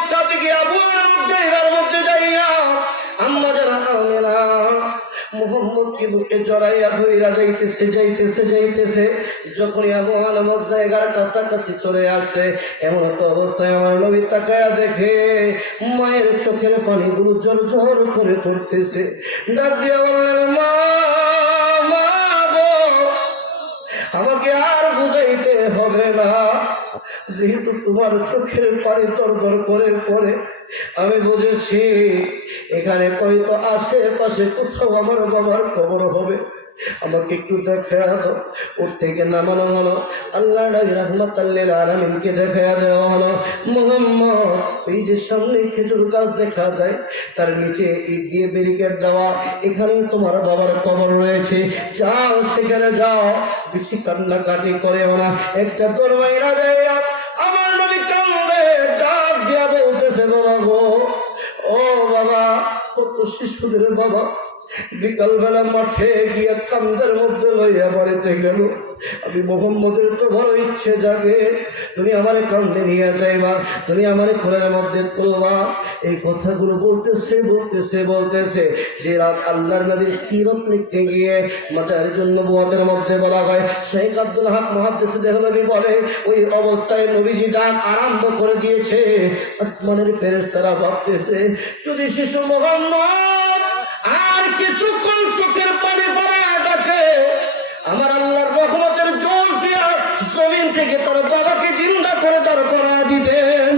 মক্কা থেকে আবুলের জায়গার মধ্যে যাইয়া আম্মা জানা আমেনা মুহাম্মদকে বুকে জড়াইয়া ধইরা যাইতেছে যখনই আবু আলমর জায়গার কাছাকাছি চলে আসে এমন তো অবস্থায় আমার নবী তাকায়া দেখে মায়ের চোখের পানিগুলো ঝর ঝর করে পড়তেছে। ডাক দিয়া বললেন, মা গো, আমাকে আর বুঝাইতে হবে না, যেহেতু তোমার চোখের পানি দরদর করে পড়ে আমি বুঝেছি এখানে হয়তো আশেপাশে কোথাও আমার বাবার কবর হবে, আমাকে একটু দেখা দাও। ওর থেকে নামানো হলো, আল্লাহ নবী রাহমাতুল্লিল আলামিনকে দেখা দেওয়া হলো। মুহাম্মদ, এই যে সামনে খেজুর গাছ দেখা যায় তার নিচে ইট দিয়ে ব্যারিকেড দেওয়া, এখানেই তোমার বাবার কবর রয়েছে, যাও সেখানে যাও, বেশি কান্নাকাটি করেও না, একটা দরবাইরা যায়। আমার নবী কান্দে, ডাক দিয়া বলতেছে, বাবা গো, ও বাবা, কত শিশুদের বাবা বিকালবেলা মাঠে গিয়া কান্দের মধ্যে লইয়া বাড়িতে গেল, আমি মুহাম্মদের তো বড় ইচ্ছে জাগে তুমি আমার কান্দে নিয়ে যাইবা, তুমি আমার কোলের মধ্যে তুলবা। এই কথাগুলো বলতেছে যে রাত আল্লাহর নবীর সিরত লিখতে গিয়ে মাতার জন্য বুয়াতের মধ্যে বলা হয়, শেখ আব্দুল হক মুহাদ্দিস দেহলভী বলে, ওই অবস্থায় নবীজি ডাক আরম্ভ করে দিয়েছে। আসমানের ফেরেশতারা ভাবতেছে যদি শিশু মুহাম্মদ আর কিছুক্ষণ চোখের পানি পড়া ডাকে, আমার আল্লাহর রহমতের জল দিয়া জমিন থেকে তার বাবাকে জিন্দা করে তার করা দিবেন।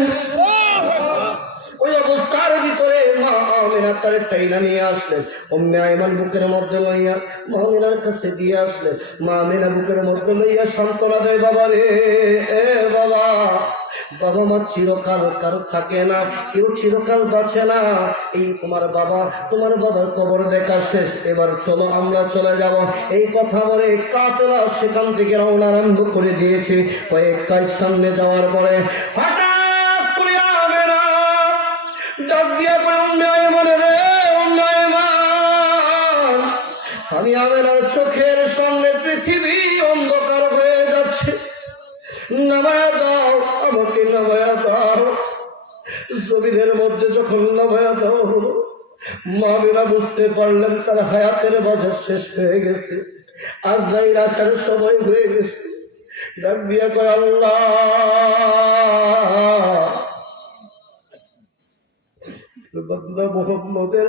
ওই অবস্থার ভিতরে মা আমেনা তার টাইনা নিয়ে আসলেন, উম্মে আইমান বুকের মধ্যে লইয়া মা আমেনার কাছে দিয়ে আসলেন। মা আমেনা বুকের মধ্যে লইয়া সান্ত্বনা দেয়, বাবা রে, এ বাবা, বাবা মা চিরকাল কারো থাকে না, কেউ চিরকাল বাঁচে না, এই তোমার বাবার কবর দেখা শেষ, এবার চলো আমরা চলে যাব। এই কথা বলে কাফেলা সেখান থেকে রওনা আরম্ভ করে দিয়েছে। কয়েক কাজ সামনে যাওয়ার পরে হঠাৎ করে আমেনা ডাক দিয়া আমি আমেনার চোখের সামনে পৃথিবী অন্ধকার হয়ে যাচ্ছে, নামায়া দাও, আমাকে নামায়া দাও। জমিনের মধ্যে যখন নামায়া দেওয়া হলো, মা-মেনা বুঝতে পারলেন তার হায়াতের বাজার শেষ হয়ে গেছে, আজরাইল আসার সময় হয়ে গেছে। ডাক দিয়া কয়, আল্লাহ, বান্দা মুহাম্মদের